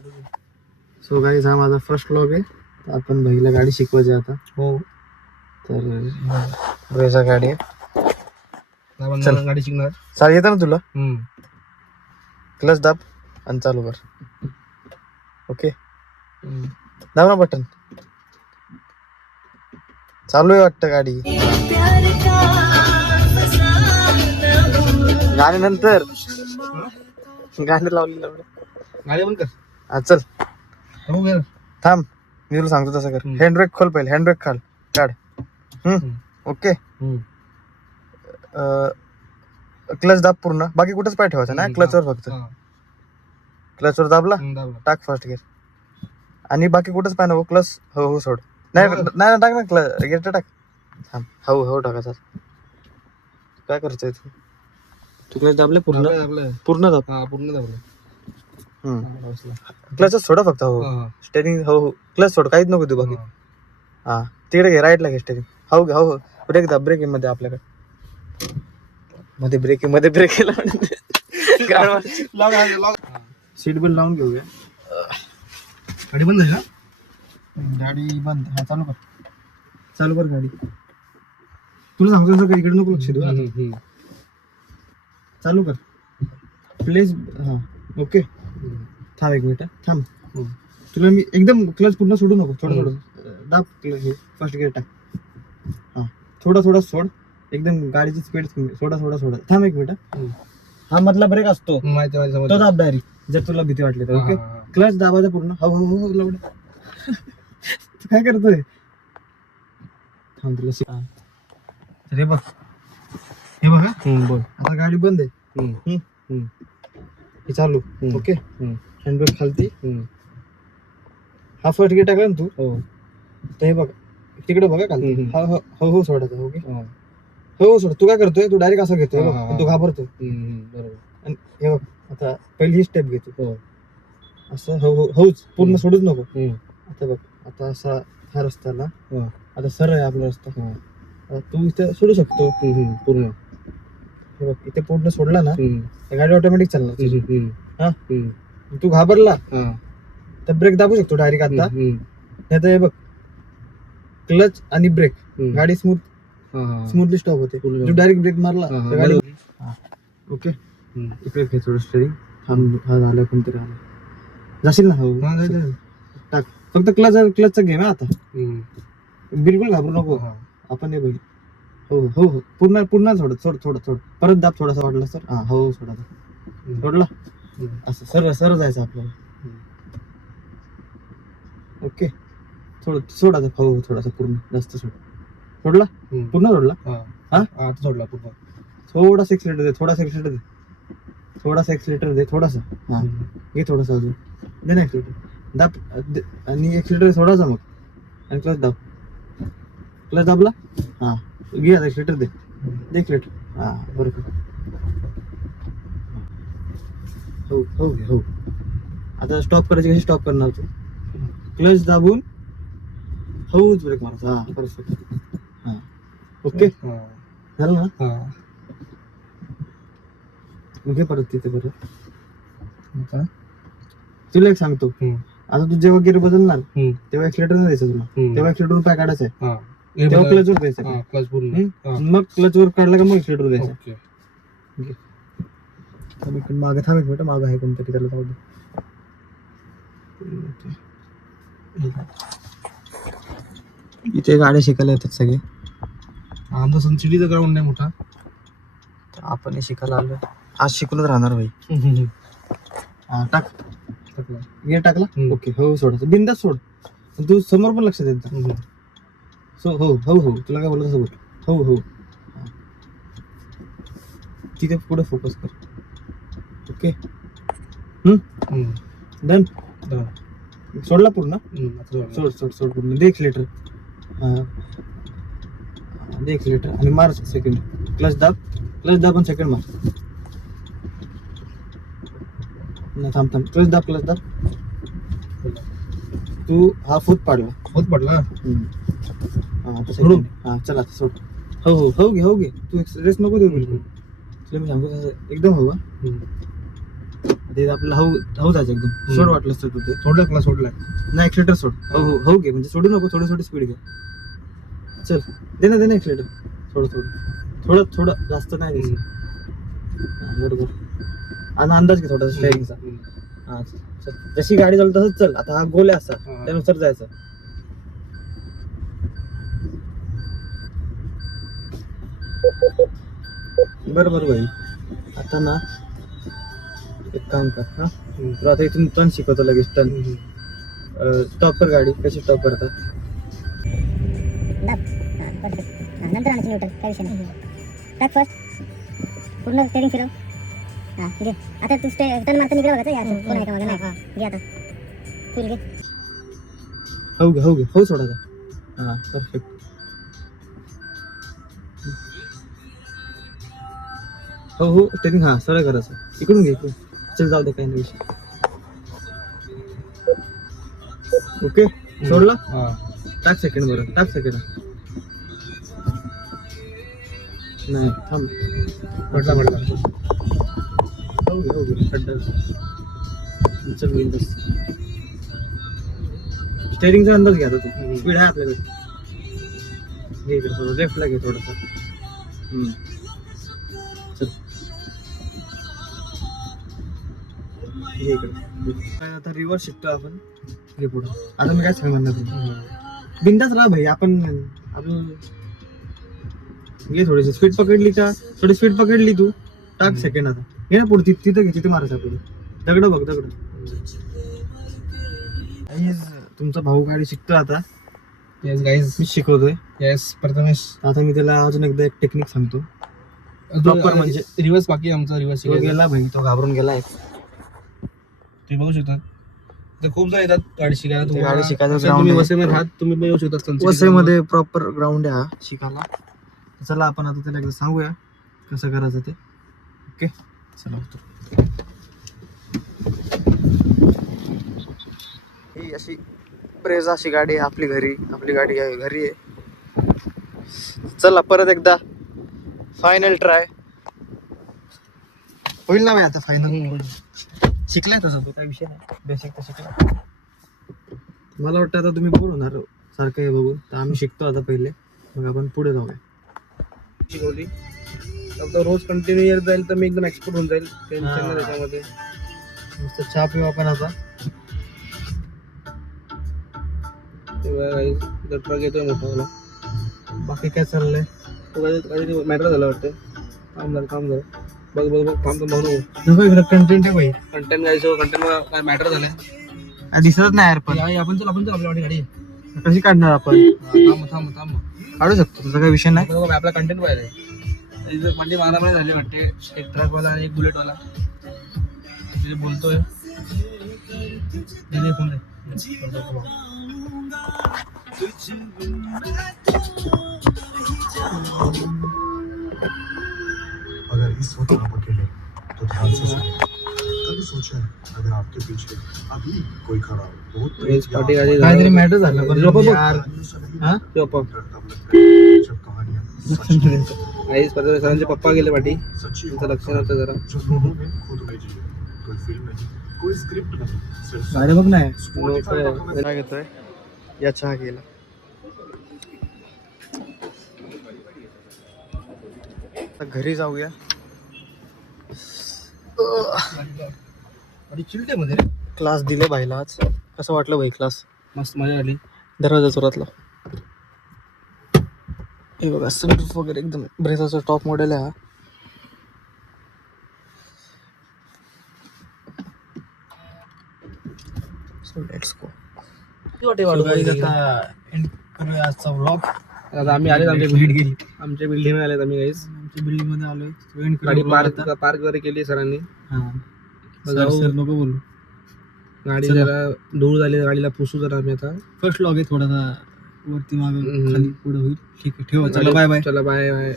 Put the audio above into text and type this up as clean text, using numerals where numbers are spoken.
So guys हा माझा first vlog आहे. तर आपण भाईला गाडी शिकवायची आता. हो तर रेसा गाडी आहे. चल गाडी शिकणार. चाल येतं ना तुला. क्लच दाब आणि चालू कर. ओके दाब ना बटन. चालू आहे वाटतं गाडी. गाणी नंतर गाणी लावली गाडी बंद कर. हा चल हो गे थांब मी तुला सांगतो तसं कर. हँड ब्रेक खोल पहिले. हँड ब्रेक खाल काढ. ओके क्लच दाब पूर्ण. बाकी कुठंच पाय ठेवायचा ना. क्लचवर फक्त. क्लचवर दाबला टाक फर्स्ट गिअर. आणि बाकी कुठंच पाय नको. क्लच हो हो सोड. नाही नाही टाक ना क्लच गिअर टाक. थांब हो हो टाकायचा. काय करतोय तू. तू क्लच दाबले पूर्ण पूर्ण दाब. पूर्ण दाबलं. क्लच सोडा फक्त. हो स्टेरिंग हो हो क्लच सोड. काहीच नको तू बाकी. हा तिकडे घे राईटला घे स्टेरिंग. हो घे हो हो ब्रेक दाब. ब्रेक मध्ये आपल्याकडे मध्ये ब्रेक मध्ये ब्रेक केला. सीट बेल्ट लावून घेऊया. गाडी बंद आहे का. गाडी बंद. हा चालू कर. चालू कर गाडी. तुला सांगतो तसं इकडे नको लक्ष देऊ. चालू कर प्लीज. हा ओके थांब एक मिनिट. थांब तुला मी एकदम क्लच पूर्ण सोडू नको. थोडं थोडं दाब क्लच. फर्स्ट गिअर टाक. हा थोडा थोडा सोड. एकदम गाडीची स्पीड थोडा थोडा सोड. थांब एक मिनिट. हा मधला ब्रेक असतो तो दाब डायरेक्ट जर तुला भीती वाटली तर. ओके क्लच दाबायचा पूर्ण. हो हो हो लावड. तू काय करतोय. थांब तुला हे बघ. हे बघा बोल. आता गाडी बंद आहे. हे चालू. ओके हँडब्रेक खालती. हा फर्स्ट गिअर टाकला ना तू. तर हे बघ तिकडे बघा खाली. हो हो सोडायचं. ओके हो सोड. तू काय करतोय. तू डायरेक्ट असं घेतोय बघ. तू घाबरतोय. आणि हे बघ आता पहिली ही स्टेप घेतो असं. हो हो होच पूर्ण सोडूच नको. आता बघ आता असा हा रस्त्याला. आता सरळ आहे आपला रस्ता. तू इथे सोडू शकतो पूर्ण. हे बघ इथे पूर्ण सोडला ना गाडी ऑटोमॅटिक चालणार. हा तू घाबरला तर ब्रेक दाबू शकतो डायरेक्ट आता. नाही तर हे बघ क्लच आणि ब्रेक गाडी स्मूथली स्टॉप होते. तू डायरेक्ट ब्रेक मारला तर गाडी. ओके इकडे घे थोडं स्टेरिंग. हा झालं कोणतरी आलं जाशील ना. हो टाक फक्त क्लचचा घे ना आता. बिलकुल घाबरू नको. आपण हे बघ. हो हो हो पूर्ण पूर्ण सोड सोड थोडं थोडं परत दाब थोडासा वाटला सर. हा हो सोडा सोडला. असं सरळ सरळ जायचं आपल्याला. ओके थोडं सोडायचं. हो थोडासा पूर्ण जास्त सोड. सोडला पूर्ण सोडला. हा आता सोडला पूर्ण. थोडासा एक्सिलेटर दे. थोडासा एक्सिलेटर दे. थोडासा एक्सिलेटर दे थोडासा. हा घे थोडासा अजून दे ना एक्सिलेटर. दाब आणि एक्सिलेटर थोडासा मग. आणि क्लच दाब. क्लच दाबला. हा घे आता एक्सिलेटर दे. दे एक्सिलेटर. हा बरोबर. हो हो घे हो. आता स्टॉप करायची कशी स्टॉप करणार तू. क्लच दाबून हळूच ब्रेक मारायचा. हा परफेक्ट. हा ओके झालं ना. घे परत तिथे परत. तुला एक सांगतो. आता तू जेव्हा गिअर बदलणार तेव्हा एक्सिलेटर नाही द्यायचं तुला. तेव्हा एक्सिलेटर पाय काढायचा आहे. तेव्हा क्लचवर द्यायचं. क्लच पूर्ण. मग क्लचवर काढला का मग एक्सिलेटर द्यायचं. मागे थांब एक मिनिट. मागं आहे कोणतरी त्याला जाऊ दे. इथे गाड्या शिकायला येतात सगळे. आमचा सनसिटीचा ग्राउंड आहे मोठा. आपण शिकायला आलो. आज शिकूनच राहणार भाई. हा टाक. गिअर टाकला. ओके हो सोडायचं बिंदास सोड. तू समोर पण लक्ष देत. सो हो हो हो तुला काय बोलत असं बोल. हो हो तिथे पुढे फोकस कर. Okay done. सोडला पूर्ण. सोड सोड सोड पूर्ण. दे एक्सिलेटर. हा दे एक्सिलेटर आणि मार सेकंड. क्लच दाब. क्लच दाब आणि सेकंड मार. नाही थांब थांब. क्लच दाब. क्लच दाब. तू हा फूट पडला. हा आता सेकंड. हा चला आता सोड. हो हो हो घे हो घे. तू रेस्ट नको देऊ बिलकुल. तुला मी सांगतो एकदम हवा. ते आपलं हऊ जायचं एकदम सोड वाटलं असतं तू ते सोडलं क्लास सोडलाय नाही ऍक्सिलेटर सोड हो घे म्हणजे सोडू नको थोडी स्पीड घे चल दे ना ऍक्सिलेटर थोडं जास्त नाही द्यायचं बरोबर आणि अंदाज घे थोडासा स्टेअरिंगचा हा चल जशी गाडी चालू तसंच चल आता हा गोल आहे असा त्यानुसार जायचं बरोबर भाई आता ना एक काम कर हा तुला आता इथून टर्न शिकवतो लगेच टर्न स्टॉप कर गाडी कशी स्टॉप करतात नंतर आणायचं न्यूट्रल काही विषय नाही टाक फर्स्ट पूर्ण स्टेरिंग फिरव हां घे आता तू टर्न मारता निघलं बघायचं यार कोण आहे का माझं नाही घे आता फुल घे हो घे हो सोडायचा हां परफेक्ट हो स्टेरिंग हां सरळ करायचं इकडून घे इकडून चल जाऊ दे काही नाही विषय ओके सोडला टाक सेकंड बरं टाक सेकंड नाही थांब म्हटला हो घे खड्डा चल विंडोज स्टेरिंगचा अंदाज घ्या आता तू स्पीड आहे आपल्याकडे घे इकडे थोडं लेफ्टला घे थोडंसं चल घे इकडे आता रिव्हर्स शिकतो आपण घे पुढं आता मी काय सांगणार तुला बिंदास राहा भाई आपण घे थोडीशी स्पीड पकडली का थोडी स्पीड पकडली तू टाक सेकंड आता घे ना पुढे तिथं घे तिथे मारायचं आपल्याला दगड तुमचा भाऊ गाडी शिकतो आता येस गाईज मी शिकवतोय येस प्रथमेश आता मी त्याला अजून एकदा एक टेक्निक सांगतो प्रॉपर म्हणजे रिवर्स बाकी आमचा रिवर्स तो गेला भाई तो घाबरून गेलाय तुम्ही बघू शकता ते खूप जण येतात गाडी शिकायला ते गाडी शिकायचं असेल ground तुम्ही आहे. वसईमध्ये राहत तुम्ही पण येऊ शकता वसईमध्ये प्रॉपर ग्राउंड आहे हा शिकायला चला आपण आता त्याला एकदा सांगूया कसं करायचं ते ओके चला ही अशी ब्रेझा अशी गाडी आहे आपली गाडी आहे घरी आहे चला परत एकदा फायनल ट्राय होईल ना भाई आता फायनल शिकलाय तसं तो काही विषय नाही बेसिक तर शिकला मला वाटतं आता तुम्ही बोर होणार सारखं हे बघून तर आम्ही शिकतो आता पहिले मग आपण पुढे जाऊया शिकवली तर रोज कंटिन्यू येत जाईल तर मी एकदम एक्सपर्ट होऊन जाईल टेन्शन नाही त्याच्यामध्ये मस्त चहा पिऊ आपण आता ट्रक येतोय मोठा वाला बाकी काय चाललंय तो काही मॅटर झाला वाटतं काम झालं बघ थांब म्हणू नको इकडे कंटेंट आहे भाई कंटेंट गायचं कंटेंट काय मॅटर झालंय दिसत नाही यार पण आपण चल आपली गाडी कशी काढणार आपण थांब काढू शकतो तुझा काही विषय नाही आपला कंटेंट पाहिजे म्हणजे मारामारी झाली वाटते एक ट्रकवाला आणि एक बुलेटवाला बोलतोय फोन अगर इस वक्त आप अकेले तो ध्यान से सुनिए कभी सोचा है अगर आपके पीछे अभी कोई खड़ा हो बहुत पार्टी काहीतरी मॅटर झालं पण लोकं बघ. यार हा तब लगता है जब कहानियां सच सरांचे पप्पा गेले पाठी सच्ची तुमचं लक्ष नव्हतं जरा जो लोगों ने खुद में जी कोई फिल्म नहीं कोई स्क्रिप्ट नहीं सिर्फ गाडी बघ नाही Spotify पर हमें चहा घेतोय या चहा गेला घरी जाऊया आणि चिलटे मध्ये क्लास दिले भाईला आज कसं वाटलं भाई क्लास मस्त मजा आली दरवाजा चोरातला हे बघा सनरूफ वगैरे एकदम ब्रेझाचा टॉप मॉडेल आहे हा सो लेट्स गो आता एंड करूया आजचा व्लॉग आता आम्ही आले आमच्या भेट गेली आमच्या बिल्डिंग मध्ये आलेत आम्ही गाईस आमच्या बिल्डिंग मध्ये आलोय एंड गाडी करूया पार्क वगैरे केली सरांनी सर नको बोलू गाडी चला. जरा धूळ झाली गाडीला पुसू जरा आम्ही आता फर्स्ट व्लॉग आहे थोडासा वरती मागे हम्म. खाली पुढे होईल ठीक आहे ठेवा चला बाय बाय चला बाय बाय